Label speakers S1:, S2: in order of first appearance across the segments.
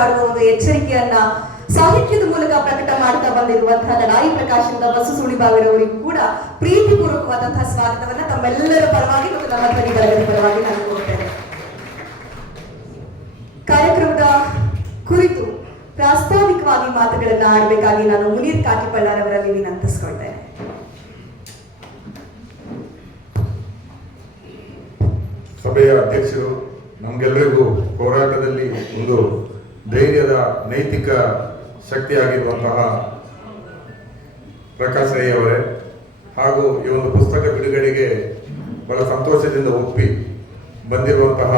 S1: ಅನ್ನುವ ಒಂದು ಎಚ್ಚರಿಕೆಯನ್ನ ಸಾಹಿತ್ಯದ ಮೂಲಕ ಪ್ರಕಟ ಮಾಡ್ತಾ ಬಂದಿರುವಂತಹ ಲಡಾಯಿ ಪ್ರಕಾಶನದ ಬಸು ಸುಳಿಬಾವಿರವರಿಗೂ ಕೂಡ ಪ್ರೀತಿಪೂರ್ವಕವಾದಂತಹ ಸ್ವಾಗತವನ್ನ ತಮ್ಮೆಲ್ಲರ ಪರವಾಗಿ ಮತ್ತು ನಮ್ಮ ಧ್ವನಿ ಪರವಾಗಿ ನಾನು ಕೊಡ್ತೇನೆ ಕಾರ್ಯಕ್ರಮದ ಕುರಿತು ಪ್ರಾಸ್ತಾವಿಕವಾಗಿ ಮಾತುಗಳನ್ನ ಆಡಬೇಕಾಗಿ ನಾನು ಮುನೀರ್ ಕಾಟಿಪಳ್ಳಾರವರಲ್ಲಿ ವಿನಂತಿಸ್ಕೊಳ್ತೇನೆ.
S2: ಸಭೆಯ ಅಧ್ಯಕ್ಷರು ನಮಗೆಲ್ಲರಿಗೂ ಹೋರಾಟದಲ್ಲಿ ಒಂದು ಧೈರ್ಯದ ನೈತಿಕ ಶಕ್ತಿಯಾಗಿರುವಂತಹ ಪ್ರಕಾಶ್ ರೈ ಅವರೇ ಹಾಗೂ ಈ ಒಂದು ಪುಸ್ತಕ ಬಿಡುಗಡೆಗೆ ಬಹಳ ಸಂತೋಷದಿಂದ ಒಪ್ಪಿ ಬಂದಿರುವಂತಹ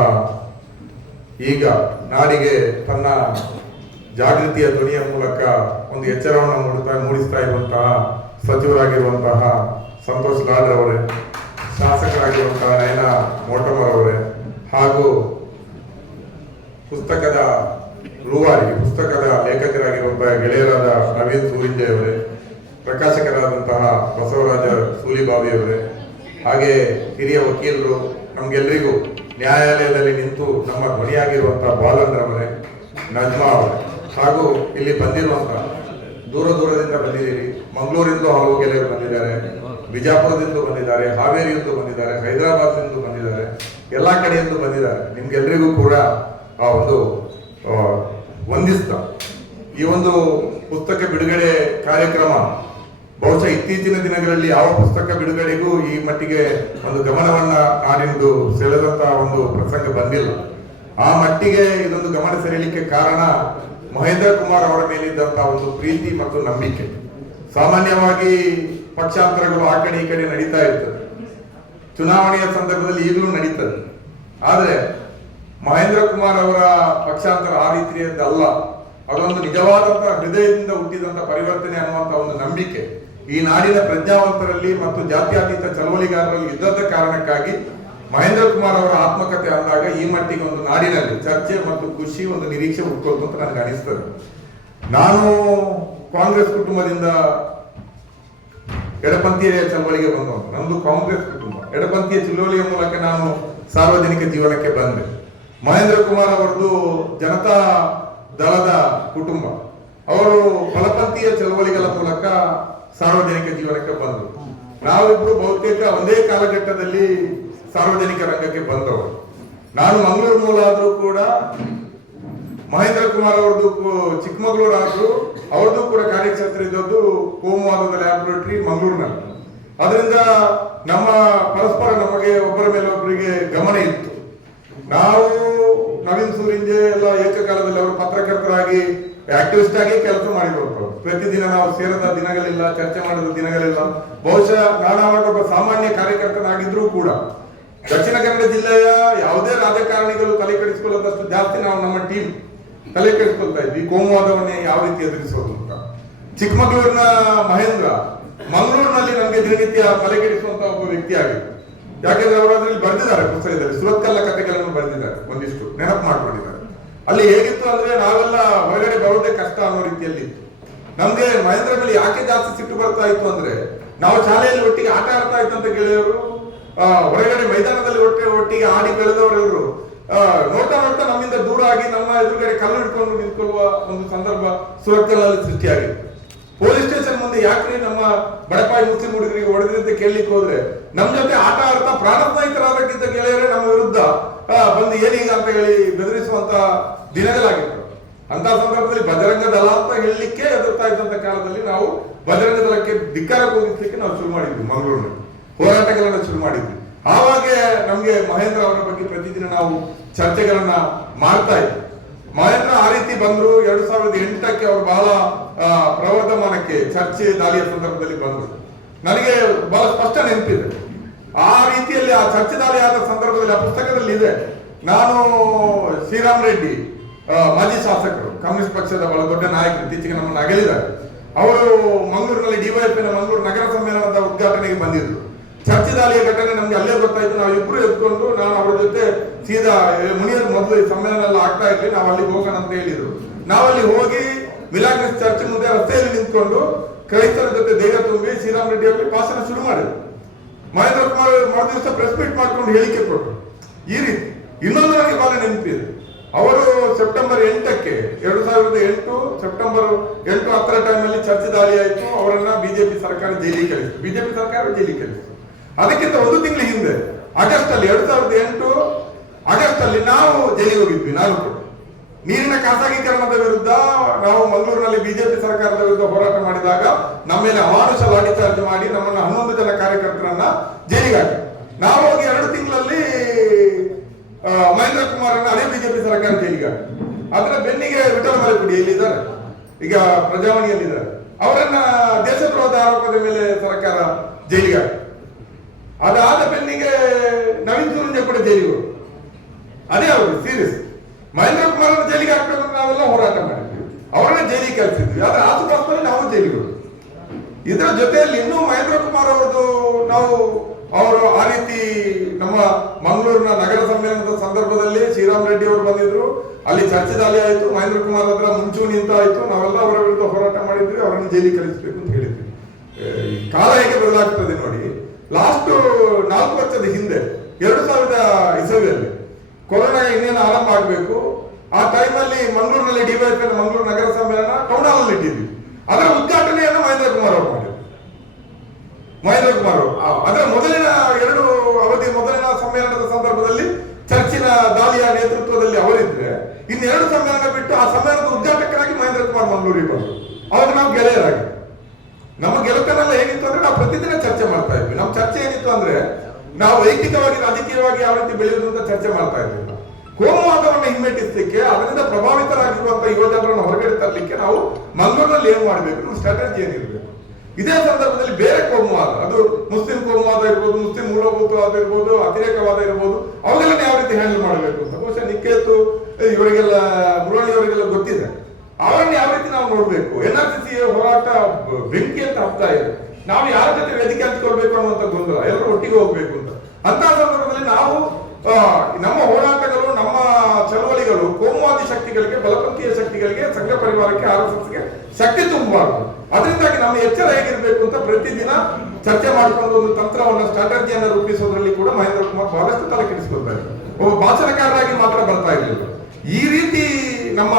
S2: ಈಗ ನಾಡಿಗೆ ತನ್ನ ಜಾಗೃತಿಯ ಧ್ವನಿಯ ಮೂಲಕ ಒಂದು ಎಚ್ಚರವನ್ನು ಮೂಡಿಸ್ತಾ ಮೂಡಿಸ್ತಾ ಇರುವಂತಹ ಸಚಿವರಾಗಿರುವಂತಹ ಸಂತೋಷ್ ಲಾಡ್ ಅವರೇ ಶಾಸಕರಾಗಿರುವಂತಹ ನಯನ ಮೋಟಮರ್ ಅವರೇ ಹಾಗೂ ಪುಸ್ತಕದ ರೂವಾರಿ ಪುಸ್ತಕದ ಲೇಖಕರಾಗಿರುವಂತಹ ಗೆಳೆಯರಾದ ನವೀನ್ ಅವರೇ ಪ್ರಕಾಶಕರಾದಂತಹ ಬಸವರಾಜ ಸೂಲಿಬಾವಿಯವರೇ, ಹಾಗೆ ಹಿರಿಯ ವಕೀಲರು ನಮಗೆಲ್ಲರಿಗೂ ನ್ಯಾಯಾಲಯದಲ್ಲಿ ನಿಂತು ನಮ್ಮ ಧ್ವನಿಯಾಗಿರುವಂತಹ ಬಾಲಂದ್ರ ಅವರೇ, ನಜ್ಮಾ ಅವರೇ, ಹಾಗೂ ಇಲ್ಲಿ ಬಂದಿರುವಂತಹ ದೂರ ದೂರದಿಂದ ಬಂದಿದ್ದೀರಿ ಮಂಗಳೂರಿಂದ ಹಲವು ಗೆಳೆಯರು ಬಂದಿದ್ದಾರೆ ಬಿಜಾಪುರದಿಂದ ಬಂದಿದ್ದಾರೆ, ಹಾವೇರಿಯಿಂದ ಬಂದಿದ್ದಾರೆ ಹೈದರಾಬಾದ್ನಿಂದ ಬಂದಿದ್ದಾರೆ, ಎಲ್ಲ ಕಡೆಯಿಂದ ಬಂದಿದ್ದಾರೆ, ನಿಮ್ಗೆಲ್ರಿಗೂ ಕೂಡ ಆ ಒಂದು ವಂದಿಸ್ತಾ. ಈ ಒಂದು ಪುಸ್ತಕ ಬಿಡುಗಡೆ ಕಾರ್ಯಕ್ರಮ ಬಹುಶಃ ಇತ್ತೀಚಿನ ದಿನಗಳಲ್ಲಿ ಯಾವ ಪುಸ್ತಕ ಬಿಡುಗಡೆಗೂ ಈ ಮಟ್ಟಿಗೆ ಒಂದು ಗಮನವನ್ನ ನಾಡಿಂದು ಸೆಳೆದಂತಹ ಒಂದು ಪ್ರಸಂಗ ಬಂದಿಲ್ಲ. ಆ ಮಟ್ಟಿಗೆ ಇದೊಂದು ಗಮನ ಸೆಳೆಯಲಿಕ್ಕೆ ಕಾರಣ ಮಹೇಂದ್ರ ಕುಮಾರ್ ಅವರ ಮೇಲಿದ್ದಂತಹ ಒಂದು ಪ್ರೀತಿ ಮತ್ತು ನಂಬಿಕೆ. ಸಾಮಾನ್ಯವಾಗಿ ಪಕ್ಷಾಂತರಗಳು ಆ ಕಡೆ ಈ ಕಡೆ ನಡೀತಾ ಇರ್ತದೆ. ಚುನಾವಣೆಯ ಸಂದರ್ಭದಲ್ಲಿ ಈಗಲೂ ನಡೀತದೆ. ಆದ್ರೆ ಮಹೇಂದ್ರ ಕುಮಾರ್ ಅವರ ಪಕ್ಷಾಂತರ ಆ ರೀತಿಯದ್ದಲ್ಲ. ಅದೊಂದು ನಿಜವಾದಂತಹ ಹೃದಯದಿಂದ ಹುಟ್ಟಿದಂತಹ ಪರಿವರ್ತನೆ ಅನ್ನುವಂತ ಒಂದು ನಂಬಿಕೆ. ಈ ನಾಡಿನ ಪ್ರಜ್ಞಾವಂತರಲ್ಲಿ ಮತ್ತು ಜಾತ್ಯಾತೀತ ಚಳವಳಿಗಾರರಲ್ಲಿ ಇದ್ದಂತ ಕಾರಣಕ್ಕಾಗಿ ಮಹೇಂದ್ರ ಕುಮಾರ್ ಅವರ ಆತ್ಮಕತೆ ಅಂದಾಗ ಈ ಮಟ್ಟಿಗೆ ಒಂದು ನಾಡಿನಲ್ಲಿ ಚರ್ಚೆ ಮತ್ತು ಖುಷಿ ಒಂದು ನಿರೀಕ್ಷೆ ಹುಟ್ಟೋದು ಅಂತ ನನಗೆ ಅನಿಸ್ತದೆ. ನಾನು ಕಾಂಗ್ರೆಸ್ ಕುಟುಂಬದಿಂದ ಎಡಪಂಥೀಯ ಚಳವಳಿಗೆ ಬಂದವನು. ನಮ್ದು ಕಾಂಗ್ರೆಸ್ ಕುಟುಂಬ. ಎಡಪಂಥೀಯ ಚಳವಳಿಯ ಮೂಲಕ ನಾನು ಸಾರ್ವಜನಿಕ ಜೀವನಕ್ಕೆ ಬಂದೆ. ಮಹೇಂದ್ರ ಕುಮಾರ್ ಅವರದು ಜನತಾ ದಳದ ಕುಟುಂಬ. ಅವರು ಬಲಪಂಥೀಯ ಚಳವಳಿಗಳ ಮೂಲಕ ಸಾರ್ವಜನಿಕ ಜೀವನಕ್ಕೆ ಬಂದರು. ನಾವಿಬ್ರು ಬಹುತೇಕ ಒಂದೇ ಕಾಲಘಟ್ಟದಲ್ಲಿ ಸಾರ್ವಜನಿಕ ರಂಗಕ್ಕೆ ಬಂದವರು. ನಾನು ಮಂಗಳೂರು ಮೂಲ ಆದರೂ ಕೂಡ, ಮಹೇಂದ್ರ ಕುಮಾರ್ ಅವ್ರದ್ದು ಚಿಕ್ಕಮಗಳೂರು ಆದ್ರು ಅವ್ರದ್ದು ಕೂಡ ಕಾರ್ಯಕ್ಷೇತ್ರ ಇದ್ದದ್ದು ಕೋಮುವಾದದ ಲ್ಯಾಬೋರೇಟರಿ ಮಂಗಳೂರಿನಲ್ಲಿ. ಅದರಿಂದ ನಮ್ಮ ಪರಸ್ಪರ ನಮಗೆ ಒಬ್ಬರ ಮೇಲೆ ಒಬ್ಬರಿಗೆ ಗಮನ ಇತ್ತು. ನಾವು ನವೀನ್ ಸೂರಿಂಜೆ ಎಲ್ಲ ಏಕಕಾಲದಲ್ಲಿ ಅವರು ಪತ್ರಕರ್ತರಾಗಿ ಆಕ್ಟಿವಿಸ್ಟ್ ಆಗಿ ಕೆಲಸ ಮಾಡಿರುವಂತವ್ರು ಪ್ರತಿದಿನ ನಾವು ಸೇರದ ದಿನಗಳಿಲ್ಲ, ಚರ್ಚೆ ಮಾಡಿದ ದಿನಗಳಿಲ್ಲ. ಬಹುಶಃ ನಾನು ಒಬ್ಬ ಸಾಮಾನ್ಯ ಕಾರ್ಯಕರ್ತನಾಗಿದ್ರೂ ಕೂಡ ದಕ್ಷಿಣ ಕನ್ನಡ ಜಿಲ್ಲೆಯ ಯಾವುದೇ ರಾಜಕಾರಣಿಗಳು ತಲೆ ಕೆಡಿಸಿಕೊಳ್ಳದಷ್ಟು ಜಾಸ್ತಿ ನಾವು ನಮ್ಮ ಟೀಮ್ ತಲೆ ಕೆಡಿಸ್ಕೊಳ್ತಾ ಇದ್ವಿ. ಕೋಮುವಾದವನ್ನೇ ಯಾವ ರೀತಿ ಎದುರಿಸೋದು ಅಂತ. ಚಿಕ್ಕಮಗಳೂರಿನ ಮಹೇಂದ್ರ ಮಂಗಳೂರಿನಲ್ಲಿ ನಮಗೆ ದಿನನಿತ್ಯ ತಲೆ ಕೆಡಿಸುವಂತ ಒಬ್ಬ ವ್ಯಕ್ತಿ ಆಗಿತ್ತು ಯಾಕೆಂದ್ರೆ ಅವರು ಅದರಲ್ಲಿ ಬರೆದಿದ್ದಾರೆ ಪುಸ್ತಕದಲ್ಲಿ, ಸುರತ್ಕಲ್ಲ ಕಥೆಗಳನ್ನು ಬರೆದಿದ್ದಾರೆ, ಒಂದಿಷ್ಟು ನೆನಪು ಮಾಡ್ಕೊಂಡಿದ್ದಾರೆ. ಅಲ್ಲಿ ಹೇಗಿತ್ತು ಅಂದ್ರೆ ನಾವೆಲ್ಲ ಹೊರಗಡೆ ಬರೋದೇ ಕಷ್ಟ ಅನ್ನೋ ರೀತಿಯಲ್ಲಿ ನಮ್ಗೆ ಮಹೇಂದ್ರ ಮೇಲೆ ಯಾಕೆ ಜಾಸ್ತಿ ಸಿಟ್ಟು ಬರ್ತಾ ಇತ್ತು ಅಂದ್ರೆ, ನಾವು ಶಾಲೆಯಲ್ಲಿ ಒಟ್ಟಿಗೆ ಆಟ ಆಡ್ತಾ ಇತ್ತಂತ ಗೆಳೆಯರು ಹೊರಗಡೆ ಮೈದಾನದಲ್ಲಿ ಒಟ್ಟೆ ಒಟ್ಟಿಗೆ ಆಡಿ ಬೆಳೆದವರೆಲ್ಲರೂ ನೋಡ್ತಾ ನೋಡ್ತಾ ನಮ್ಮಿಂದ ದೂರ ಆಗಿ ನಮ್ಮ ಎದುರುಗಡೆ ಕಲ್ಲು ಹಿಡ್ಕೊಂಡು ನಿಂತ್ಕೊಳ್ಳುವ ಒಂದು ಸಂದರ್ಭ ಸುರತ್ಕಲ್ಲಲ್ಲಿ ಸೃಷ್ಟಿಯಾಗಿತ್ತು. ಪೊಲೀಸ್ ಸ್ಟೇಷನ್ ಮುಂದೆ ಯಾಕ್ರಿ ನಮ್ಮ ಬಡಪಾಯಿ ಮುಸ್ಲಿಂ ಹುಡುಗರಿಗೆ ಅಂತ ಕೇಳಲಿಕ್ಕೆ ಹೋದ್ರೆ, ನಮ್ ಜೊತೆ ಆಟ ಆಡ್ತಾ ಪ್ರಾಣ ಸ್ನೇಹಿತರಾದಕ್ಕಿಂತ ಗೆಳೆಯರೇ ನಮ್ಮ ವಿರುದ್ಧ ಬಂದು ಏನೀಗ ಅಂತ ಹೇಳಿ ಬೆದರಿಸುವಂತ ದಿನಗಳಾಗಿತ್ತು ಅಂತ ಸಂದರ್ಭದಲ್ಲಿ ಬಜರಂಗ ದಲ ಅಂತ ಹೇಳಲಿಕ್ಕೆ ಎದುರ್ತಾ ಇದ್ದಂತ ಕಾಲದಲ್ಲಿ ನಾವು ಬಜರಂಗ ದಳಕ್ಕೆ ಧಿಕ್ಕಾರ ಹೋಗಿಸ್ಲಿಕ್ಕೆ ನಾವು ಶುರು ಮಾಡಿದ್ವಿ, ಮಂಗಳೂರಿನಲ್ಲಿ. ಹೋರಾಟಗಳನ್ನ ಶುರು ಮಾಡಿದ್ವಿ. ಆವಾಗೆ ನಮ್ಗೆ ಮಹೇಂದ್ರ ಅವರ ಬಗ್ಗೆ ಪ್ರತಿದಿನ ನಾವು ಚರ್ಚೆಗಳನ್ನ ಮಾಡ್ತಾ ಇದ್ವಿ. ಮಹೇಂದ್ರ ಆ ರೀತಿ ಬಂದ್ರು ಎರಡ್ ಸಾವಿರದ ಎಂಟಕ್ಕೆ ಅವರು ಬಹಳ ಪ್ರವರ್ಧಮಾನಕ್ಕೆ ಚರ್ಚೆ ದಾಳಿಯ ಸಂದರ್ಭದಲ್ಲಿ ಬಂದ್ರು. ನನಗೆ ಬಹಳ ಸ್ಪಷ್ಟ ನೆನಪಿದೆ. ಆ ರೀತಿಯಲ್ಲಿ ಆ ಚರ್ಚೆ ದಾಳಿ ಆದ ಸಂದರ್ಭದಲ್ಲಿ ಆ ಪುಸ್ತಕದಲ್ಲಿ ಇದೆ. ನಾನು ಶ್ರೀರಾಮ್ ರೆಡ್ಡಿ ಮಾಜಿ ಶಾಸಕರು, ಕಮ್ಯುನಿಸ್ಟ್ ಪಕ್ಷದ ಬಹಳ ದೊಡ್ಡ ನಾಯಕರು, ಇತ್ತೀಚೆಗೆ ನಮ್ಮನ್ನು ಅಗಲಿದ್ದಾರೆ ಅವರು ಮಂಗಳೂರಿನಲ್ಲಿ ಡಿವೈಎಫ್ನ ಮಂಗಳೂರು ನಗರ ಸಮ್ಮೇಳನದ ಉದ್ಘಾಟನೆಗೆ ಬಂದಿದ್ರು ಚರ್ಚೆ ದಾಳಿಯ ಘಟನೆ ನಮ್ಗೆ ಅಲ್ಲೇ ಗೊತ್ತಾಯ್ತು. ನಾವು ಇಬ್ರು ಎತ್ಕೊಂಡು ನಾನು ಅವರ ಜೊತೆ ಸೀದಾ ಮುನಿಯರ್ ಮೊದಲು ಸಮ್ಮೇಳನ ಎಲ್ಲ ಆಗ್ತಾ ಇರ್ಲಿ, ನಾವು ಅಲ್ಲಿಗೆ ಹೋಗೋಣ ಅಂತ ಹೇಳಿದ್ರು. ನಾವಲ್ಲಿ ಹೋಗಿ ಮಿಲಾಗ್ರಿಸ್ ಚರ್ಚ್ ಮುಂದೆ ರಸ್ತೆಯಲ್ಲಿ ನಿಂತ್ಕೊಂಡು ಕ್ರೈಸ್ತರ ಜೊತೆ ಧೈರ್ಯ ತುಂಬಿ ಶ್ರೀರಾಮ್ ರೆಡ್ಡಿ ಅವರಿಗೆ ಭಾಷಣ ಶುರು ಮಾಡಿದ್ರು. ಮಹೇಂದ್ರ ಕುಮಾರ್ ಮರು ದಿವಸ ಪ್ರೆಸ್ ಮೀಟ್ ಮಾಡ್ಕೊಂಡು ಹೇಳಿಕೆ ಕೊಟ್ಟರು ಈ ರೀತಿ ಇನ್ನೊಂದು ನನಗೆ ಬಹಳ ನೆನಪಿದೆ. ಅವರು ಸೆಪ್ಟೆಂಬರ್ ಎಂಟಕ್ಕೆ, ಎರಡು ಸಾವಿರದ ಎಂಟು ಸೆಪ್ಟೆಂಬರ್ ಎಂಟು ಹತ್ತರ ಟೈಮಲ್ಲಿ ಚರ್ಚೆ ದಾಳಿ ಆಯಿತು. ಅವರನ್ನ ಬಿಜೆಪಿ ಸರ್ಕಾರ ಜೈಲಿಗೆ ಕಳಿಸಿತು ಬಿಜೆಪಿ ಸರ್ಕಾರ ಜೈಲಿಗೆ ಕಳಿಸಿತು ಅದಕ್ಕಿಂತ ಒಂದು ತಿಂಗಳ ಹಿಂದೆ ಆಗಸ್ಟ್ ಅಲ್ಲಿ ಎರಡು ಸಾವಿರದ ಎಂಟು ಆಗಸ್ಟ್ ಅಲ್ಲಿ ನಾವು ಜೈಲಿಗೆ ಹೋಗಿದ್ವಿ, ನಾಲ್ಕು. ನೀರಿನ ಖಾಸಗೀಕರಣದ ವಿರುದ್ಧ ನಾವು ಮಂಗಳೂರಿನಲ್ಲಿ ಬಿಜೆಪಿ ಸರ್ಕಾರದ ವಿರುದ್ಧ ಹೋರಾಟ ಮಾಡಿದಾಗ ನಮ್ಮ ಮೇಲೆ ಅಮಾನುಷ ಲಾಠಿ ಚಾರ್ಜ್ ಮಾಡಿ ನಮ್ಮನ್ನ ಹನ್ನೊಂದು ಜನ ಕಾರ್ಯಕರ್ತರನ್ನ ಜೈಲಿಗೆ ಹಾಕಿ ನಾವು ಹೋಗಿ ಎರಡು ತಿಂಗಳಲ್ಲಿ ಮಹೇಂದ್ರ ಕುಮಾರ್ ಅನ್ನ ಅದೇ ಬಿಜೆಪಿ ಸರ್ಕಾರ ಜೈಲಿಗೆ ಹಾಕಿ ಅದರ ಬೆನ್ನಿಗೆ ವಿಠಲ ಮಲೆಕುಡಿ ಎಲ್ಲಿದ್ದಾರೆ? ಈಗ ಪ್ರಜಾವಾಣಿಯಲ್ಲಿದ್ದಾರೆ. ಅವರನ್ನ ದೇಶದ್ರೋಹದ ಆರೋಪದ ಮೇಲೆ ಸರ್ಕಾರ ಜೈಲಿಗೆ ಹಾಕಿ ಅದಾದ ಬೆನ್ನಿಗೆ ನವೀನ್ ಕೂಡ ಜೈಲಿಗೆ. ಅದೇ ಅವರು ಸೀರಿಯಸ್ ಮಹೇಂದ್ರ ಕುಮಾರ್ ಜೈಲಿಗೆ ಹಾಕ್ಬೇಕು ನಾವೆಲ್ಲ ಹೋರಾಟ ಮಾಡಿದ್ವಿ. ಅವರನ್ನ ಜೈಲಿಗೆ ಕಳಿಸಿದ್ವಿ. ಆದ್ರೆ ಆಸುಪಾಸಲ್ಲಿ ನಾವು ಜೈಲಿಗೆ ಇದರ ಜೊತೆಯಲ್ಲಿ ಇನ್ನೂ ಮಹೇಂದ್ರ ಕುಮಾರ್ ಅವರದು ನಾವು ಅವರು ಆ ರೀತಿ ನಮ್ಮ ಮಂಗಳೂರಿನ ನಗರ ಸಮ್ಮೇಳನದ ಸಂದರ್ಭದಲ್ಲಿ ಶ್ರೀರಾಮ್ ರೆಡ್ಡಿ ಅವರು ಬಂದಿದ್ರು. ಅಲ್ಲಿ ಚರ್ಚೆ ದಾಳಿ ಆಯಿತು, ಮಹೇಂದ್ರ ಕುಮಾರ್ ಹತ್ರ ಮುಂಚೂಣಿ ಅಂತ ಆಯ್ತು. ನಾವೆಲ್ಲ ಅವರ ವಿರುದ್ಧ ಹೋರಾಟ ಮಾಡಿದ್ವಿ, ಅವರನ್ನು ಜೈಲಿಗೆ ಕಳಿಸಬೇಕು ಅಂತ ಹೇಳಿದ್ವಿ. ಕಾಲ ಹೇಗೆ ಬದಲಾಗ್ತದೆ ನೋಡಿ. ಲಾಸ್ಟ್ ನಾಲ್ಕು ವರ್ಷದ ಹಿಂದೆ, ಎರಡು ಸಾವಿರದ ಇಸವಿಯಲ್ಲಿ ಕೊರೋನಾ ಇನ್ನೇನು ಆರಂಭ ಆಗಬೇಕು, ಆ ಟೈಮಲ್ಲಿ ಮಂಗಳೂರಿನಲ್ಲಿ ಡಿವೈಫ್ ಮಂಗಳೂರು ನಗರ ಸಮ್ಮೇಳನ ಟೌನ್ ಹಾಲ್ ಅಲ್ಲಿ ಇಟ್ಟಿದ್ವಿ. ಅದರ ಉದ್ಘಾಟನೆಯನ್ನು ಮಹೇಂದ್ರ ಕುಮಾರ್ ಅವರು ಮಾಡಿದ್ರು. ಮಹೇಂದ್ರ ಕುಮಾರ್ ಅವರು. ಅದರ ಮೊದಲಿನ ಎರಡು ಅವಧಿ, ಮೊದಲಿನ ಸಮ್ಮೇಳನದ ಸಂದರ್ಭದಲ್ಲಿ ಚರ್ಚಿನ ದಾಳಿಯ ನೇತೃತ್ವದಲ್ಲಿ ಅವರಿದ್ರೆ, ಇನ್ನೆರಡು ಸಮ್ಮೇಳನ ಬಿಟ್ಟು ಆ ಸಮ್ಮೇಳನದ ಉದ್ಘಾಟಕರಾಗಿ ಮಹೇಂದ್ರ ಕುಮಾರ್ ಮಂಗಳೂರಿಗೆ ಬಂದರು. ಅವಾಗ ನಾವು ಗೆಳೆಯರಾಗಿ. ಪ್ರತಿದಿನ ಚರ್ಚೆ ಮಾಡ್ತಾ ಇದ್ವಿ. ನಮ್ಮ ಚರ್ಚೆ ಏನಿತ್ತು ಅಂದ್ರೆ, ನಾವು ವೈಯಕ್ತಿಕವಾಗಿ ರಾಜಕೀಯವಾಗಿ ಯಾವ ರೀತಿ ಬೆಳೆಯುವುದು ಅಂತ ಚರ್ಚೆ ಮಾಡ್ತಾ ಇದ್ವಿ. ಕೋಮುವಾದವನ್ನು ಹಿಮ್ಮೆಟ್ಟಿಸಲಿಕ್ಕೆ, ಅದರಿಂದ ಪ್ರಭಾವಿತರಾಗಿರುವಂತ ಯುವಜನರನ್ನು ಹೊರಗಡೆ ತರಲಿಕ್ಕೆ ನಾವು ಮಂಗಳೂರಿನಲ್ಲಿ ಏನ್ ಮಾಡಬೇಕು ನಮ್ಮ ಸ್ಟ್ರಾಟಜಿ ಏನಿರಬೇಕು. ಇದೇ ಸಂದರ್ಭದಲ್ಲಿ ಬೇರೆ ಕೋಮುವಾದ, ಅದು ಮುಸ್ಲಿಂ ಕೋಮುವಾದ ಇರ್ಬೋದು, ಮುಸ್ಲಿಂ ಮೂಲಭೂತವಾದ ಇರ್ಬೋದು, ಅತಿರೇಕವಾದ ಇರ್ಬೋದು ಅವುಗಳನ್ನ ಯಾವ ರೀತಿ ಹ್ಯಾಂಡಲ್ ಮಾಡಬೇಕು ಅಂತ ಬಹುಶಃ ನಿಖೇತು ಇವರಿಗೆಲ್ಲ ಮುರಳಿ ಅವರಿಗೆಲ್ಲ ಗೊತ್ತಿದೆ. ಅವರನ್ನ ಯಾವ ರೀತಿ ನಾವು ನೋಡಬೇಕು? ಎನ್ ಆರ್ ಹೋರಾಟ, ಬೆಂಕಿ ಅಂತ ಹಬ್ತಾ ಇದೆ. ನಾವು ಯಾರ ಜೊತೆ ವೇದಿಕೆ ಹಂಚಿಕೊಳ್ಬೇಕು ಅನ್ನುವಂಥ ಗೊಂದಲ ಎಲ್ಲರೂ ಒಟ್ಟಿಗೆ ಹೋಗ್ಬೇಕು ಅಂತ. ಅಂತ ಸಂದರ್ಭದಲ್ಲಿ ನಾವು ನಮ್ಮ ಹೋರಾಟಗಳು, ನಮ್ಮ ಚಳವಳಿಗಳು ಕೋಮುವಾದಿ ಶಕ್ತಿಗಳಿಗೆ, ಬಲಪಂಥೀಯ ಶಕ್ತಿಗಳಿಗೆ, ಸಂಘ ಪರಿವಾರಕ್ಕೆ, ಆರ್ ಶಕ್ತಿ ತುಂಬಬಾರದು. ಅದರಿಂದಾಗಿ ನಮ್ಮ ಎಚ್ಚರ ಹೇಗಿರ್ಬೇಕು ಅಂತ ಪ್ರತಿದಿನ ಚರ್ಚೆ ಮಾಡಿಕೊಂಡು ಒಂದು ತಂತ್ರವನ್ನು, ಸ್ಟ್ರಾಟಜಿಯನ್ನು ರೂಪಿಸುವುದರಲ್ಲಿ ಕೂಡ ಮಹೇಂದ್ರ ಕುಮಾರ್ ಬಹಳಷ್ಟು ತಲೆ ಕೆಡಿಸ್ಕೊಳ್ತಾರೆ ಒಬ್ಬ ಭಾಷಣಕಾರರಾಗಿ ಮಾತ್ರ ಬರ್ತಾ ಇರಲಿಲ್ಲ. ಈ ರೀತಿ ನಮ್ಮ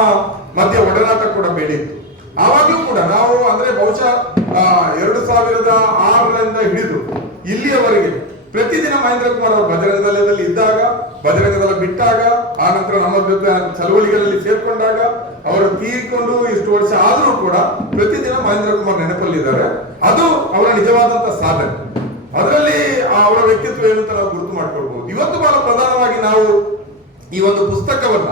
S2: ಮಧ್ಯ ಒಡನಾಟ ಕೂಡ ಬೇಡಿತ್ತು. ಆವಾಗಲೂ ಕೂಡ ನಾವು ಅಂದ್ರೆ ಬಹುಶಃ ಎರಡು ಸಾವಿರದ ಆರರಿಂದ ಹಿಡಿದು ಇಲ್ಲಿಯವರೆಗೆ ಪ್ರತಿದಿನ ಮಹೇಂದ್ರ ಕುಮಾರ್ ಅವರು ಬಜರಂಗ ದಳದಲ್ಲಿ ಇದ್ದಾಗ ಬಜರಂಗ ದಳ ಬಿಟ್ಟಾಗ, ಆ ನಂತರ ನಮ್ಮ ಜೊತೆ ಚಳವಳಿಗಳಲ್ಲಿ ಸೇರ್ಕೊಂಡಾಗ, ಅವರು ತೀರಿಕೊಂಡು ಇಷ್ಟು ವರ್ಷ ಆದರೂ ಕೂಡ ಪ್ರತಿದಿನ ಮಹೇಂದ್ರ ಕುಮಾರ್ ನೆನಪಲ್ಲಿದ್ದಾರೆ. ಅದು ಅವರ ನಿಜವಾದಂತ ಸಾಧನೆ. ಅದರಲ್ಲಿ ಅವರ ವ್ಯಕ್ತಿತ್ವ ಏನು ಅಂತ ನಾವು ಗುರುತು ಮಾಡ್ಕೊಳ್ಬಹುದು ಇವತ್ತು ಬಹಳ ಪ್ರಧಾನವಾಗಿ ನಾವು ಈ ಒಂದು ಪುಸ್ತಕವನ್ನ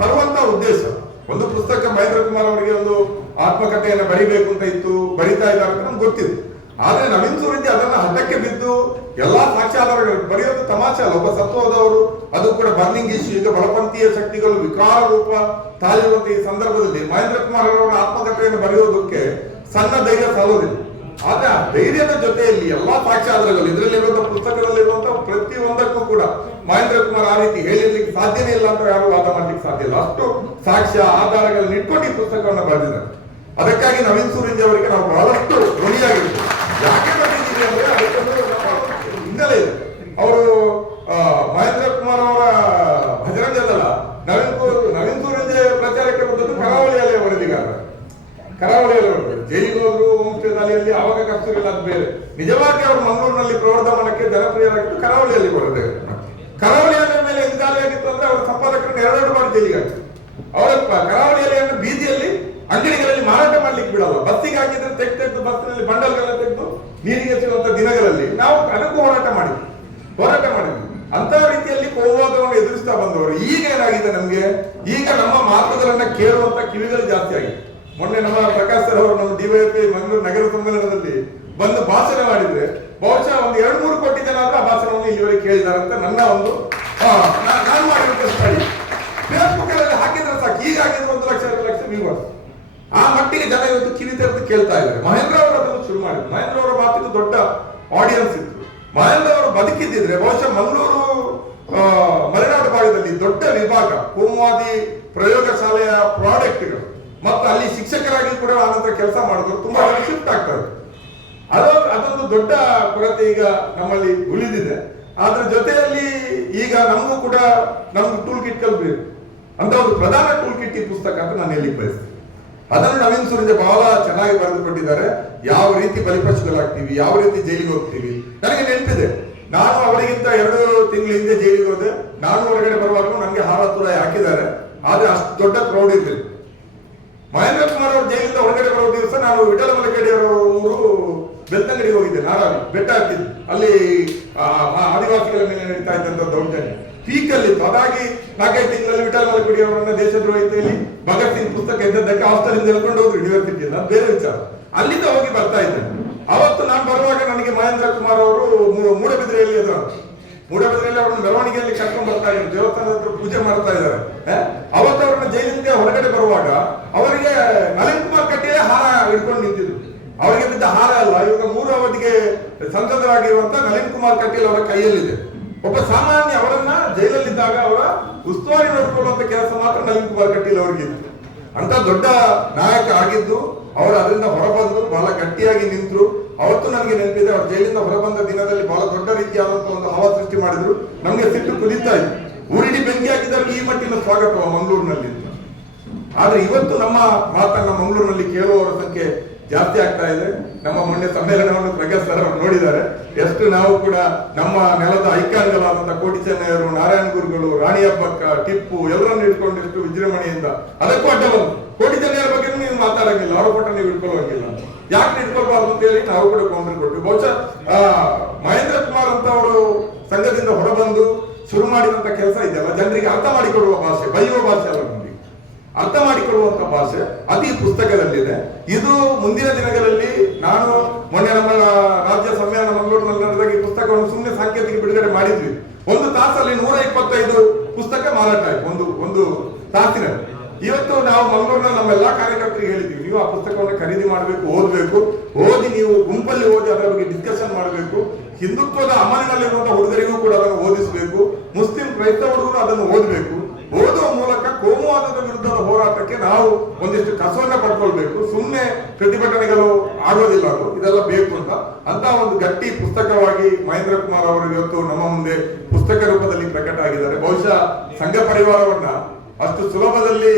S2: ತರುವಂತ ಉದ್ದೇಶ ಒಂದು ಪುಸ್ತಕ ಮಹೇಂದ್ರ ಕುಮಾರ್ ಅವರಿಗೆ ಒಂದು ಆತ್ಮಕಥೆಯನ್ನು ಬರಿಬೇಕು ಅಂತ ಇತ್ತು, ಬರಿತಾ ಇದ್ದಾರೆ ಅಂತ ನಮ್ಗೆ ಗೊತ್ತಿದೆ ಆದ್ರೆ ನವೀನ್ ಸೂರಜ್ ಅದನ್ನ ಹಠಕ್ಕೆ ಬಿದ್ದು ಎಲ್ಲಾ ಸಾಕ್ಷಾಧಾರಗಳು ಬರೆಯೋದು ತಮಾಷೆ ಅಲ್ಲ, ಒಬ್ಬ ಸತ್ವದವರು ಅದು ಕೂಡ ಬರ್ನಿಂಗ್ ಇಶ್ಯೂ ಈಗ ಬಲಪಂಥೀಯ ಶಕ್ತಿಗಳು ವಿಕಾರ ರೂಪ ತಾಳಿರುವಂತಹ ಈ ಸಂದರ್ಭದಲ್ಲಿ ಮಹೇಂದ್ರ ಕುಮಾರ್ ಅವರ ಆತ್ಮಕಥೆಯನ್ನು ಬರೆಯೋದಕ್ಕೆ ಸಣ್ಣ ಧೈರ್ಯ ಸಾಲೋದಿಲ್ಲ. ಆದ್ರೆ ಆ ಧೈರ್ಯದ ಜೊತೆಯಲ್ಲಿ ಎಲ್ಲಾ ಸಾಕ್ಷ್ಯಾಧಾರಗಳು ಇದರಲ್ಲಿರುವಂತಹ ಪುಸ್ತಕದಲ್ಲಿರುವಂತಹ ಪ್ರತಿಯೊಂದಕ್ಕೂ ಕೂಡ ಮಹೇಂದ್ರ ಕುಮಾರ್ ಆ ರೀತಿ ಹೇಳಿರ್ಲಿಕ್ಕೆ ಸಾಧ್ಯನೇ ಇಲ್ಲ ಅಂತ ಯಾರು ವಾದ ಮಾಡ್ಲಿಕ್ಕೆ ಸಾಧ್ಯ ಇಲ್ಲ. ಅಷ್ಟು ಸಾಕ್ಷ್ಯ, ಆಧಾರಗಳನ್ನ ಇಟ್ಕೊಂಡು ಈ ಪುಸ್ತಕವನ್ನು ಬರೆದಿದ್ದಾರೆ. ಅದಕ್ಕಾಗಿ ನವೀನ್ ಸೂರಿಂಜ್ ಅವರಿಗೆ ನಾವು ಬಹಳಷ್ಟು ಋಣಿಯಾಗಿದ್ದೀವಿ ಯಾಕೆ ಬಂದಿದ್ದೀವಿ ಅಂದ್ರೆ ಅದಕ್ಕೊಂದು ಹಿನ್ನೆಲೆ ಇದೆ. ಅವರು ಮಹೇಂದ್ರ ಕುಮಾರ್ ಅವರ ಭಜರಂಗ ಅಲ್ಲ ನವೀನ್ ನವೀನ್ ಸೂರಿಂಜೆ ಪ್ರಚಾರಕ್ಕೆ ಬಂದದ್ದು ಕರಾವಳಿಯಲ್ಲಿ ವರದಿಗಾರ ಕರಾವಳಿಯಲ್ಲಿ ಜೈಲಿಗೆ ಹೋದ್ರು ಹೋಮ್ ಸ್ಟೇ ದಾಳಿಯಲ್ಲಿ ಕಸ್ತೂರಿಲ್ಲ ಅದು ಬೇರೆ? ನಿಜವಾಗಿ ಅವರು ಮಂಗಳೂರಿನಲ್ಲಿ ಪ್ರವರ್ಧಮಾನಕ್ಕೆ ಜನಪ್ರಿಯರಾಗಿತ್ತು ಕರಾವಳಿಯಲ್ಲಿ ಬರದೆ. ಕರಾವಳಿಯ ಮೇಲೆ ಇದು ದಾಳಿಯಾಗಿತ್ತು ಅಂದ್ರೆ ಅವರ ಸಂಪಾದಕರನ್ನು ಎರಡೆರಡು ಬಾರಿ ಜೈಲಿಗೆ ಹಾಕಿ ಅವರ ಕರಾವಳಿಯಲ್ಲಿ ಬೀದಿಯಲ್ಲಿ ಅಂಗಡಿಗಳಲ್ಲಿ ಮಾರಾಟ ಮಾಡ್ಲಿಕ್ಕೆ ಬಿಡಲ್ಲ. ಬಸ್ಸಿಗೆ ಹಾಕಿದ್ರೆ ತೆಗೆದು ತೆಗೆದು, ಬಸ್ಸಿನಲ್ಲಿ ಬಂಡಲ್ಗಳನ್ನ ತೆಗೆದು ನೀರಿಗೆ ಸಿಗುವಂತ ದಿನಗಳಲ್ಲಿ ನಾವು ಅದಕ್ಕೂ ಹೋರಾಟ ಮಾಡಿದ್ವಿ. ಹೋರಾಟ ಮಾಡಿದ್ವಿ. ಅಂತ ರೀತಿಯಲ್ಲಿ ಕೋವಾದವನ್ನು ಎದುರಿಸ್ತಾ ಬಂದವರು. ಈಗ ಏನಾಗಿದೆ ನಮ್ಗೆ? ಈಗ ನಮ್ಮ ಮಾತುಗಳನ್ನ ಕೇಳುವಂತ ಕಿವಿಗಳು ಜಾಸ್ತಿ ಆಗಿದೆ ಮೊನ್ನೆ ನಮ್ಮ ಪ್ರಕಾಶ್ ಸರ್ ಅವರು ನಮ್ಮ ಡಿವೈಪಿ ಮಂಗಳೂರು ನಗರ ಸಮ್ಮೇಳನದಲ್ಲಿ ಬಂದು ಭಾಷಣ ಮಾಡಿದ್ರೆ, ಬಹುಶಃ ಒಂದು ಎರಡು ಮೂರು ಕೋಟಿ ಜನ ಆ ಭಾಷಣವನ್ನು ಇಲ್ಲಿವರೆಗೆ ಕೇಳಿದ್ದಾರೆ ಅಂತ ನನ್ನ ಒಂದು ನಾನು ಮಾಡಿರುವಂತ ಫೇಸ್ಬುಕ್ ಅಲ್ಲಿ ಹಾಕಿದ್ರೆ ಸಾಕು. ಈಗ ಹಾಕಿದ್ರೆ ಒಂದು ಲಕ್ಷ, ಎರಡು ಲಕ್ಷ ವ್ಯೂವರ್ಸ್ ಆ ಮಟ್ಟಿಗೆ ಜನ ಇವತ್ತು ಕಿವಿ ತೆರೆದು ಕೇಳ್ತಾ ಇದ್ದಾರೆ. ಮಹೇಂದ್ರ ಅವರು ಅದನ್ನು ಶುರು ಮಾಡಿದ್ರು. ಮಹೇಂದ್ರ ಅವರ ಮಾತಿಗೆ ದೊಡ್ಡ ಆಡಿಯನ್ಸ್ ಇತ್ತು. ಮಹೇಂದ್ರ ಅವರು ಬದುಕಿದ್ದಿದ್ರೆ, ಬಹುಶಃ ಮಂಗಳೂರು ಮಲೆನಾಡು ಭಾಗದಲ್ಲಿ ದೊಡ್ಡ ವಿಭಾಗ, ಕೋಮುವಾದಿ ಪ್ರಯೋಗಶಾಲೆಯ ಪ್ರಾಡಕ್ಟ್ಗಳು ಮತ್ತು ಅಲ್ಲಿ ಶಿಕ್ಷಕರಾಗಿ ಕೂಡ ಆನಂತರ ಕೆಲಸ ಮಾಡಿದ್ರು. ತುಂಬಾ ಶಿಫ್ಟ್ ಆಗ್ತಾರೆ ಅದೊಂದು ಅದೊಂದು ದೊಡ್ಡ ಕೊರತೆ ಈಗ ನಮ್ಮಲ್ಲಿ ಉಳಿದಿದೆ. ಅದ್ರ ಜೊತೆಯಲ್ಲಿ ಈಗ ನಮಗೂ ಕೂಡ ನಮ್ಗೆ ಟೂಲ್ ಕಿಟ್ ಕಲ್ಬೇಕು ಅಂತ ಒಂದು ಪ್ರಧಾನ ಟೂಲ್ ಕಿಟ್ ಈ ಪುಸ್ತಕ ಅಂತ ನಾನು ಹೇಳಿ ಬಯಸ್ತೀನಿ. ಅದನ್ನು ನವೀನ್ ಸುರೇಂದ್ರ ಬಹಳ ಚೆನ್ನಾಗಿ ಬರೆದುಕೊಂಡಿದ್ದಾರೆ. ಯಾವ ರೀತಿ ಬಲಿಪಶುಗಳಾಗ್ತೀವಿ ಯಾವ ರೀತಿ ಜೈಲಿಗೆ ಹೋಗ್ತೀವಿ. ನನಗೆ ನೆನಪಿದೆ. ನಾನು ಅವರಿಗಿಂತ ಎರಡು ತಿಂಗಳ ಹಿಂದೆ ಜೈಲಿಗೆ ಹೋದೆ. ನಾನು ಹೊರಗಡೆ ಬರುವಾಗ ನನಗೆ ಹಾರ ತುರಾಯಿ ಹಾಕಿದ್ದಾರೆ. ಆದ್ರೆ ಅಷ್ಟು ದೊಡ್ಡ ಕ್ರೌಡ್ ಇರ್ಲಿಲ್ಲ ಮಹೇಂದ್ರ ಕುಮಾರ್ ಅವರು ಜೈಲಿಂದ ಹೊರಗಡೆ ಬರೋ ದಿವಸ ನಾನು ವಿಠಲ ಮಲಕಡಿಯವರು ಊರು ಹೋಗಿದ್ದೆ ನಾರಾಯಣ ಬೆಟ್ಟ ಹಾಕಿದ್ದು ಅಲ್ಲಿ ಆದಿವಾಸಿಗಳ ಮೇಲೆ ನಡೀತಾ ಇದ್ದಂತ ದೌರ್ಜನ್ಯ. ಪೀಕಲ್ಲಿ ಅದಾಗಿ ನಾಲ್ಕೈದು ತಿಂಗಳಲ್ಲಿ ವಿಠಲ ಮಲಕಡಿ ಅವರನ್ನ ದೇಶದ್ರೋಹಿತೆಯಲ್ಲಿ ಭಗತ್ ಸಿಂಗ್ ಪುಸ್ತಕ ಇದ್ದದ್ದಕ್ಕೆ ಹಾಸ್ಟೆಲಿಂದ ಹೇಳ್ಕೊಂಡು ಹೋದ್ರು. ಯೂನಿವರ್ಸಿಟಿ ಅದು ಬೇರೆ ವಿಚಾರ. ಅಲ್ಲಿಂದ ಹೋಗಿ ಬರ್ತಾ ಇದ್ದೆ. ಅವತ್ತು ನಾನು ಬರುವಾಗ ನನಗೆ ಮಹೇಂದ್ರ ಕುಮಾರ್ ಅವರು ಮೂಡಬಿದ್ರೆಯಲ್ಲಿ ಎದುರು ಮೂಡಬಿದ್ರೆಯಲ್ಲಿ ಅವರನ್ನು ಮೆರವಣಿಗೆಯಲ್ಲಿ ಕರ್ಕೊಂಡು ಬರ್ತಾ ಇದ್ದಾರೆ ದೇವಸ್ಥಾನದ ಪೂಜೆ ಮಾಡ್ತಾ ಇದ್ದಾರೆ? ಅವತ್ತು ಅವರನ್ನ ಜೈಲಿಂದ ಹೊರಗಡೆ ಬರುವಾಗ ಅವರಿಗೆ ನಲಿನ್ ಕುಮಾರ್ ಕಟೀಲೆ ಹಾರ ಹಿಡ್ಕೊಂಡು ನಿಂತಿದ್ರು. ಅವರಿಗೆ ಬಿದ್ದ ಹಾರ ಅಲ್ಲ, ಇವಾಗ ಮೂರು ಅವಧಿಗೆ ಸಂಸದರಾಗಿರುವಂತ ನಲಿನ್ ಕುಮಾರ್ ಕಟೀಲ್ ಅವರ ಕೈಯಲ್ಲಿದೆ. ಒಬ್ಬ ಸಾಮಾನ್ಯ ಅವರನ್ನ ಜೈಲಲ್ಲಿದ್ದಾಗ ಅವರ ಉಸ್ತುವಾರಿ ನೋಡಿಕೊಳ್ಳುವಂತ ಕೆಲಸ ಮಾತ್ರ ನಲಿನ್ ಕುಮಾರ್ ಕಟೀಲ್ ಅವರಿಗೆ ಇತ್ತು. ಅಂತ ದೊಡ್ಡ ನಾಯಕ ಆಗಿದ್ದು, ಅವರು ಅದರಿಂದ ಹೊರಬಂದ್ರು, ಬಹಳ ಗಟ್ಟಿಯಾಗಿ ನಿಂತರು. ಅವತ್ತು ನನಗೆ ನೆನಪಿದೆ, ಅವ್ರು ಜೈಲಿಂದ ಹೊರಬಂದ ದಿನದಲ್ಲಿ ಬಹಳ ದೊಡ್ಡ ರೀತಿಯಾದಂತಹ ಒಂದು ಹವಾ ಸೃಷ್ಟಿ ಮಾಡಿದ್ರು. ನಮ್ಗೆ ಸಿಟ್ಟು ಕುದೀತಾ ಇತ್ತು ಊರಿಡಿ ಬೆಂಕಿ ಹಾಕಿದಾಗ ಈ ಮಟ್ಟಿನ ಸ್ವಾಗತ ಮಂಗಳೂರಿನಲ್ಲಿ. ಆದ್ರೆ ಇವತ್ತು ನಮ್ಮ ಮಾತನ್ನ ಮಂಗಳೂರಿನಲ್ಲಿ ಕೇಳುವವರ ಸಂಖ್ಯೆ ಜಾಸ್ತಿ ಆಗ್ತಾ ಇದೆ. ನಮ್ಮ ಮೊನ್ನೆ ಸಮ್ಮೇಳನವನ್ನು ಪ್ರಕಾಶ್ ಸರ್ ಅವರು ನೋಡಿದ್ದಾರೆ. ಎಷ್ಟು ನಾವು ಕೂಡ ನಮ್ಮ ನೆಲದ ಐಕಾನ್ಗಳಾದಂತಹ ಕೋಟಿ ಚೆನ್ನಯ್ಯರು ನಾರಾಯಣ ಗುರುಗಳು, ರಾಣಿ ಹಬ್ಬಕ್ಕ, ಟಿಪ್ಪು, ಎಲ್ಲರನ್ನು ಇಟ್ಕೊಂಡು ಎಷ್ಟು ವಿಜೃಂಭಣೆಯಿಂದ ಅದಕ್ಕೂ ಅಡ್ಡ ಬಂದು ಕೋಟಿ ಚೆನ್ನಯ್ಯರ ಬಗ್ಗೆ ನೀವು ಮಾತಾಡಂಗಿಲ್ಲ. ಅವರ ಫೋಟೋ ನೀವು ಇಟ್ಕೊಳ್ಳೋಂಗಿಲ್ಲ ಯಾಕೆ ನಿಂತ್ಕೋಬಾರ್ದು ಅಂತ ಹೇಳಿ ನಾವು ಕೂಡ ಕಾಂಗ್ರೆಸ್ ಕೊಟ್ಟು ಬಹುಶಃ ಮಹೇಂದ್ರ ಕುಮಾರ್ ಅಂತ ಅವರು ಸಂಘದಿಂದ ಹೊರಬಂದು ಶುರು ಮಾಡಿದಂತ ಕೆಲಸ ಇದೆಯಲ್ಲ, ಜನರಿಗೆ ಅರ್ಥ ಮಾಡಿಕೊಡುವ ಭಾಷೆ ಬೈಯುವ ಭಾಷೆ ಅಲ್ಲ ನಮಗೆ. ಅರ್ಥ ಮಾಡಿಕೊಳ್ಳುವಂತ ಭಾಷೆ, ಅತಿ ಪುಸ್ತಕದಲ್ಲಿದೆ. ಇದು ಮುಂದಿನ ದಿನಗಳಲ್ಲಿ ನಾನು ಮೊನ್ನೆ ನಮ್ಮ ರಾಜ್ಯ ಸಮ್ಮೇಳನ ಮಂಗಳೂರಿನಲ್ಲಿ ನಡೆದಾಗ ಈ ಪುಸ್ತಕವನ್ನು ಸುಮ್ಮನೆ ಸಾಂಕೇತಿಕ ಬಿಡುಗಡೆ ಮಾಡಿದ್ವಿ. ಒಂದು ತಾಸಲ್ಲಿ ನೂರ ಇಪ್ಪತ್ತೈದು ಪುಸ್ತಕ ಮಾರಾಟ ಆಯ್ತು, ಒಂದು ಒಂದು ತಾಸಿನಲ್ಲಿ. ಇವತ್ತು ನಾವು ಮಂಗಳೂರಿನ ನಮ್ಮ ಎಲ್ಲಾ ಕಾರ್ಯಕರ್ತರಿಗೆ ಹೇಳಿದ್ವಿ. ನೀವು ಆ ಪುಸ್ತಕವನ್ನು ಖರೀದಿ ಮಾಡಬೇಕು, ಓದಬೇಕು. ಓದಿ ನೀವು ಗುಂಪಲ್ಲಿ ಓದಿ ಅದರ ಬಗ್ಗೆ ಡಿಸ್ಕಷನ್ ಮಾಡಬೇಕು. ಹಿಂದುತ್ವದ ಅಮಲಿನಲ್ಲಿರುವಂತಹ ಹುಡುಗರಿಗೂ ಕೂಡ ಅದನ್ನು ಓದಿಸಬೇಕು. ಮುಸ್ಲಿಂ ಕ್ರೈಸ್ತ ಹುಡುಗರು ಅದನ್ನು ಓದಬೇಕು. ಓದುವ ಮೂಲಕ ಕೋಮುವಾದದ ವಿರುದ್ಧದ ಹೋರಾಟಕ್ಕೆ ನಾವು ಒಂದಿಷ್ಟು ಕಸವನ್ನ ಪಡ್ಕೊಳ್ಬೇಕು. ಸುಮ್ಮನೆ ಪ್ರತಿಭಟನೆಗಳು ಆಗೋದಿಲ್ಲ ಅದು. ಇದೆಲ್ಲ ಬೇಕು ಅಂತ. ಅಂತ ಒಂದು ಗಟ್ಟಿ ಪುಸ್ತಕವಾಗಿ ಮಹೇಂದ್ರ ಕುಮಾರ್ ಅವರು ಇವತ್ತು ನಮ್ಮ ಮುಂದೆ ಪುಸ್ತಕ ರೂಪದಲ್ಲಿ ಪ್ರಕಟ ಆಗಿದ್ದಾರೆ ಬಹುಶಃ ಸಂಘ ಪರಿವಾರವನ್ನ ಅಷ್ಟು ಸುಲಭದಲ್ಲಿ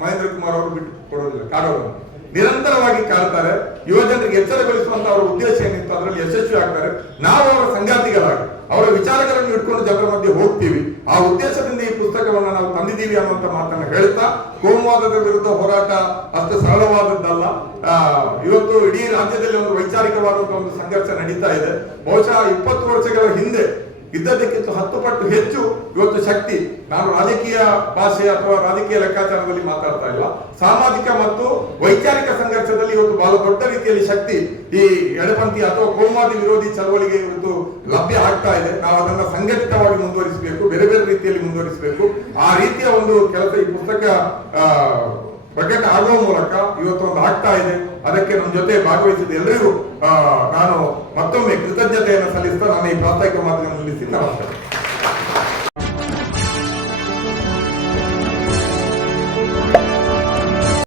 S2: ಮಹೇಂದ್ರ ಕುಮಾರ್ ಅವರು ಬಿಟ್ಟು ಕೊಡೋದಿಲ್ಲ ಕಾಡೋರು ನಿರಂತರವಾಗಿ ಕಾಡ್ತಾರೆ. ಯುವಜನರಿಗೆ ಎಚ್ಚರಗೊಳಿಸುವಂತ ಅವರ ಉದ್ದೇಶ ಏನಿತ್ತು? ಅದರಲ್ಲಿ ಯಶಸ್ವಿ ಆಗ್ತಾರೆ. ನಾವು ಅವರ ಸಂಗಾತಿಗಳಾಗಿ, ಅವರ ವಿಚಾರಗಳನ್ನು ಇಟ್ಕೊಂಡು ಜನರ ಮಧ್ಯೆ ಹೋಗ್ತೀವಿ. ಆ ಉದ್ದೇಶದಿಂದ ಈ ಪುಸ್ತಕವನ್ನು ನಾವು ತಂದಿದ್ದೀವಿ ಅನ್ನುವಂತ ಮಾತನ್ನ ಹೇಳ್ತಾ ಕೋಮುವಾದದ ವಿರುದ್ಧ ಹೋರಾಟ ಅಷ್ಟು ಸರಳವಾದದ್ದಲ್ಲ. ಇವತ್ತು ಇಡೀ ರಾಜ್ಯದಲ್ಲಿ ಒಂದು ವೈಚಾರಿಕವಾದಂತಹ ಒಂದು ಸಂಘರ್ಷ ನಡೀತಾ ಇದೆ. ಬಹುಶಃ ಇಪ್ಪತ್ತು ವರ್ಷಗಳ ಹಿಂದೆ ಇದ್ದದಕ್ಕಿಂತ ಹತ್ತು ಪಟ್ಟು ಹೆಚ್ಚು ಇವತ್ತು ಶಕ್ತಿ. ನಾನು ರಾಜಕೀಯ ಭಾಷೆ ಅಥವಾ ರಾಜಕೀಯ ಲೆಕ್ಕಾಚಾರದಲ್ಲಿ ಮಾತಾಡ್ತಾ ಇಲ್ಲ ಸಾಮಾಜಿಕ ಮತ್ತು ವೈಚಾರಿಕ ಸಂಘರ್ಷದಲ್ಲಿ ಇವತ್ತು ಬಹಳ ದೊಡ್ಡ ರೀತಿಯಲ್ಲಿ ಶಕ್ತಿ ಈ ಎಡಪಂಥಿ ಅಥವಾ ಕೋಮಾದಿ ವಿರೋಧಿ ಚಳವಳಿಗೆ ಇವತ್ತು ಲಭ್ಯ ಆಗ್ತಾ ಇದೆ. ನಾವು ಅದನ್ನ ಸಂಘಟಿತವಾಗಿ ಮುಂದುವರಿಸಬೇಕು, ಬೇರೆ ಬೇರೆ ರೀತಿಯಲ್ಲಿ ಮುಂದುವರಿಸಬೇಕು. ಆ ರೀತಿಯ ಒಂದು ಕೆಲಸ ಈ ಪುಸ್ತಕ ಪ್ರಕಟ ಆಗುವ ಮೂಲಕ ಇವತ್ತು ಒಂದು ಆಗ್ತಾ ಇದೆ. ಅದಕ್ಕೆ ನಮ್ಮ ಜೊತೆ ಭಾಗವಹಿಸಿದ ಎಲ್ಲರಿಗೂ ನಾನು ಮತ್ತೊಮ್ಮೆ ಕೃತಜ್ಞತೆಯನ್ನು ಸಲ್ಲಿಸ್ತಾ ನಾನು ಈ ಪ್ರಾಸ್ತಾವಿಕ ಮಾತನ್ನು ನಿಲ್ಲಿಸಿ. ನಮಸ್ಕಾರ.